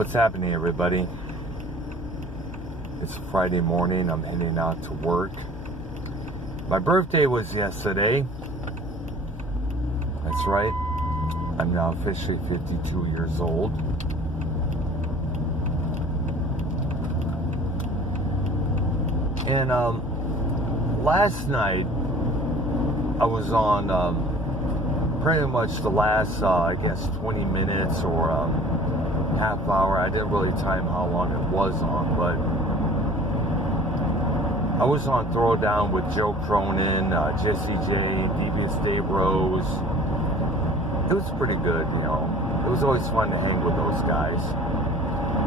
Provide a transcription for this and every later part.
What's happening, everybody? It's Friday morning. I'm heading out to work. My birthday was yesterday. That's right. I'm now officially 52 years old. And last night I was on pretty much the last, I guess, 20 minutes or half hour. I didn't really time how long it was on, but I was on Throwdown with Joe Cronin, Jesse J, Devious Dave Rose. It was pretty good, you know. It was always fun to hang with those guys.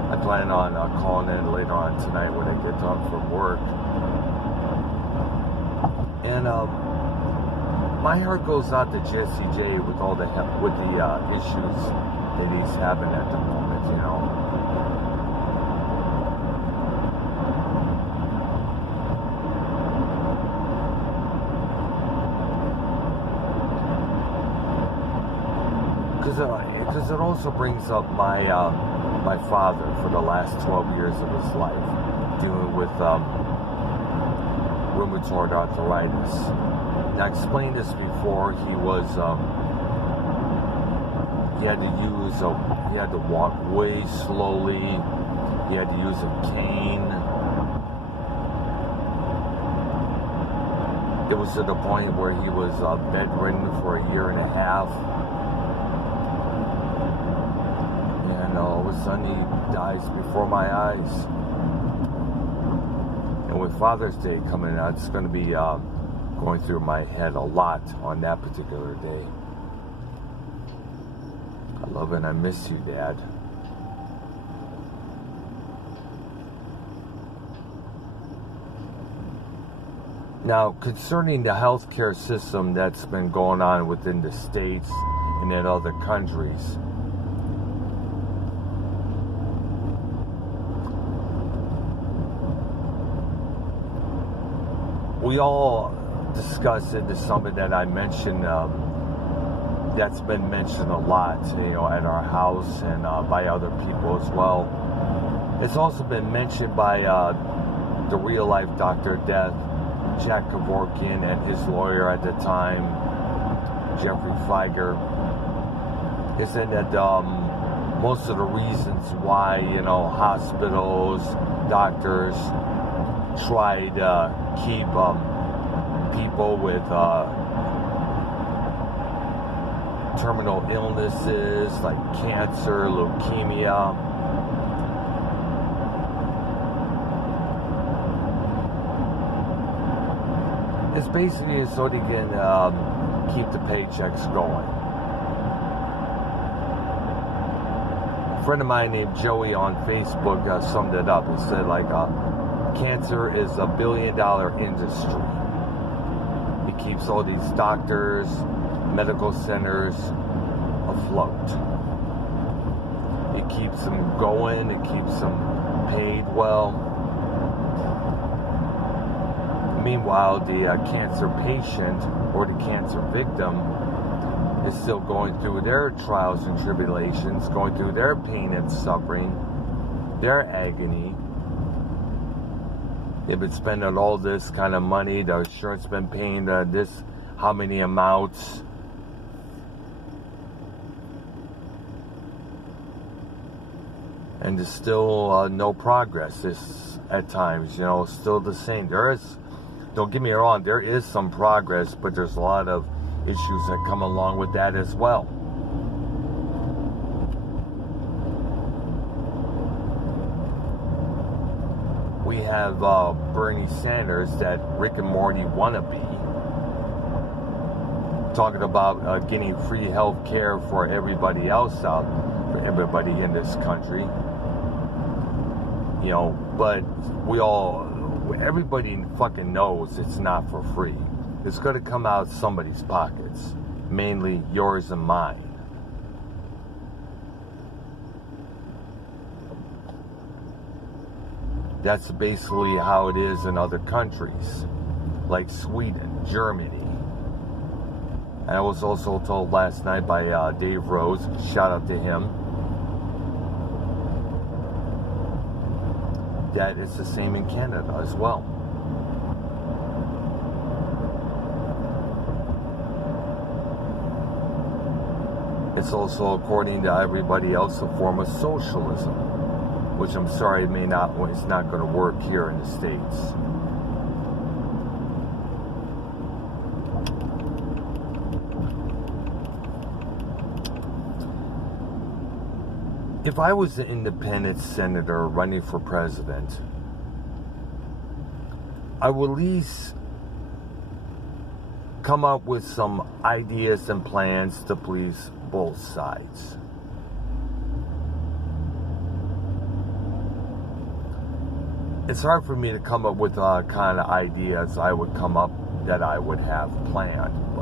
I plan on calling in later on tonight when I get done from work. And my heart goes out to Jesse J with all the issues that he's having at the moment, you know. Because it also brings up my my father for the last 12 years of his life, dealing with rheumatoid arthritis. Now, I explained this before. He was he had to walk way slowly. He had to use a cane. It was to the point where he was bedridden for a year and a half. And all of a sudden he dies before my eyes. And with Father's Day coming out, it's going to be going through my head a lot on that particular day. I love and I miss you, Dad. Now, concerning the healthcare system that's been going on within the states and in other countries, we all discuss it. It's something that I mentioned, that's been mentioned a lot, you know, at our house and by other people as well. It's also been mentioned by the real-life Dr. Death, Jack Kevorkian, and his lawyer at the time, Jeffrey Feiger. He said that most of the reasons why, you know, hospitals, doctors try to keep people with terminal illnesses like cancer, leukemia, it's basically so they can keep the paychecks going. A friend of mine named Joey on Facebook summed it up. He said, like, cancer is a $1 billion industry. It keeps all these doctors, medical centers afloat. It keeps them going. It keeps them paid well. Meanwhile, the cancer patient or the cancer victim is still going through their trials and tribulations, going through their pain and suffering, their agony. They've been spending all this kind of money. The insurance been paying this, how many amounts. And there's still no progress. It's at times, you know, still the same. There is, don't get me wrong, there is some progress, but there's a lot of issues that come along with that as well. We have Bernie Sanders, that Rick and Morty wannabe, talking about getting free health care for everybody else for everybody in this country. You know, but everybody fucking knows it's not for free. It's going to come out of somebody's pockets, mainly yours and mine. That's basically how it is in other countries, like Sweden, Germany. And I was also told last night by Dave Rose, shout out to him, that it's the same in Canada as well. It's also, according to everybody else, a form of socialism, which I'm sorry it's not going to work here in the States. If I was an independent senator running for president, I would at least come up with some ideas and plans to please both sides. It's hard for me to come up with kind of ideas I would have planned,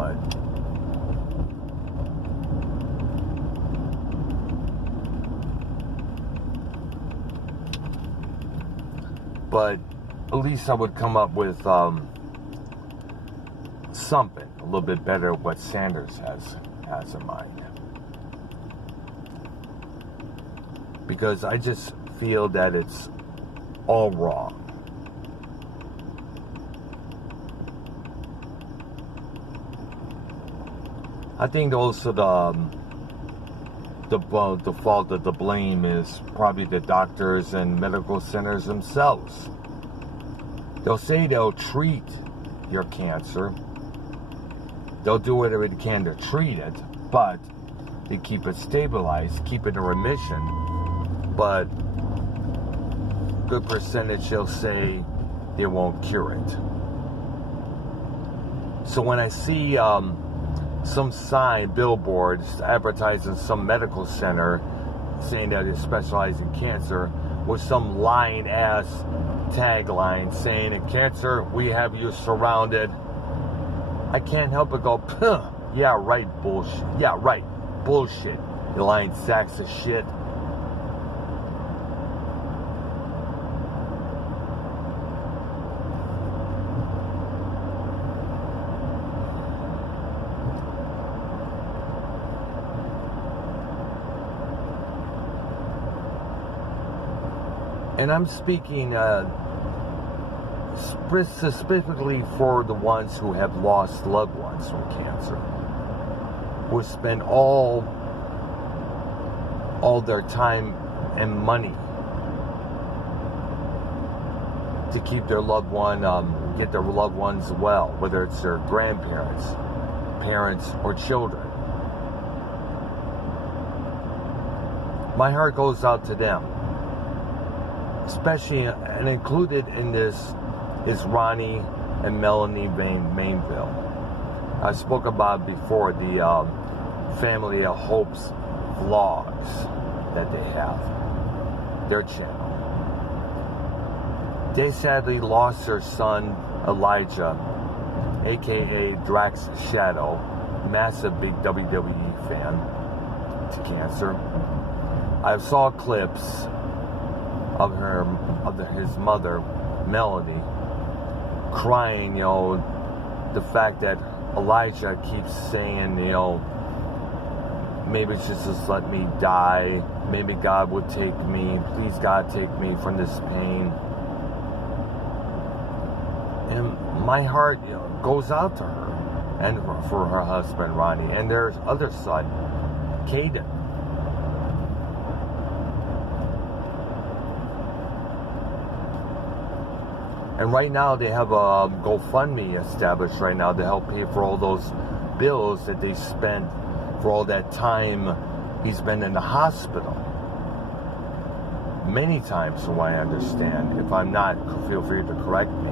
but at least I would come up with something a little bit better what Sanders has in mind. Because I just feel that it's all wrong. I think also the fault of the blame is probably the doctors and medical centers themselves. They'll say they'll treat your cancer. They'll do whatever they can to treat it, but they keep it stabilized, keep it in remission. But good percentage they'll say they won't cure it. So when I see some sign, billboards advertising some medical center saying that they specialize in cancer with some lying ass tagline saying, in cancer, we have you surrounded. I can't help but go, puh, yeah, right, bullshit. Yeah, right, bullshit. You lying sacks of shit. And I'm speaking specifically for the ones who have lost loved ones from cancer, who spend all their time and money to keep their loved one, get their loved ones well, whether it's their grandparents, parents, or children. My heart goes out to them. Especially, and included in this is Ronnie and Melanie Mainville. I spoke about before the Family of Hope's vlogs that they have, their channel. They sadly lost their son Elijah, aka Drax Shadow, massive big WWE fan, to cancer. I saw clips of his mother, Melody, crying, the fact that Elijah keeps saying, maybe just let me die, maybe God would take me, please God take me from this pain. And my heart goes out to her, and for her husband, Ronnie, and their other son, Caden. And right now they have a GoFundMe established right now to help pay for all those bills that they spent for all that time he's been in the hospital. Many times, from what I understand. If I'm not, feel free to correct me.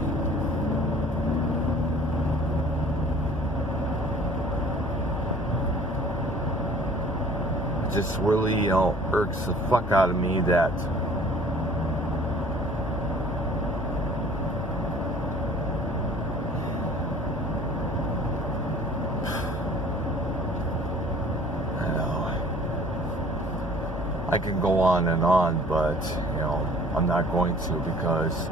It just really, irks the fuck out of me that I can go on and on, but, I'm not going to, because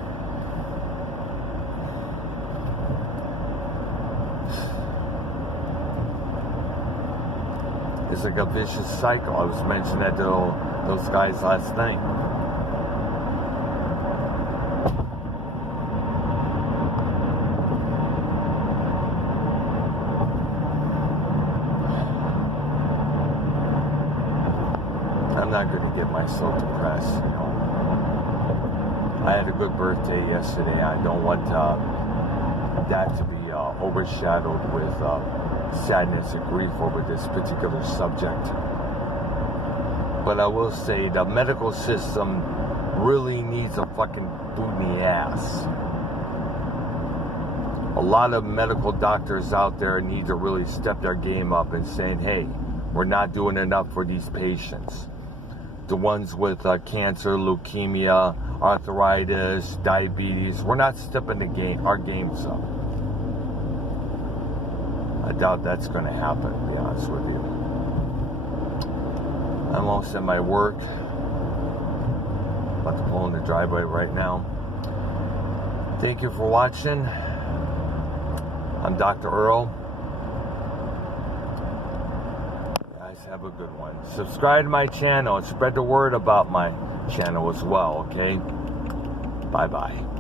it's like a vicious cycle. I was mentioning that to those guys last night. get myself depressed, you know. I had a good birthday yesterday. I don't want that to be overshadowed with sadness and grief over this particular subject. But I will say the medical system really needs a fucking boot in the ass. A lot of medical doctors out there need to really step their game up and saying, hey, we're not doing enough for these patients. The ones with cancer, leukemia, arthritis, diabetes, we're not stepping our games up. I doubt that's going to happen, to be honest with you. I'm almost at my work. About to pull in the driveway right now. Thank you for watching. I'm Dr. Earl. Guys, have a good one. Subscribe to my channel and spread the word about my channel as well, okay? Bye-bye.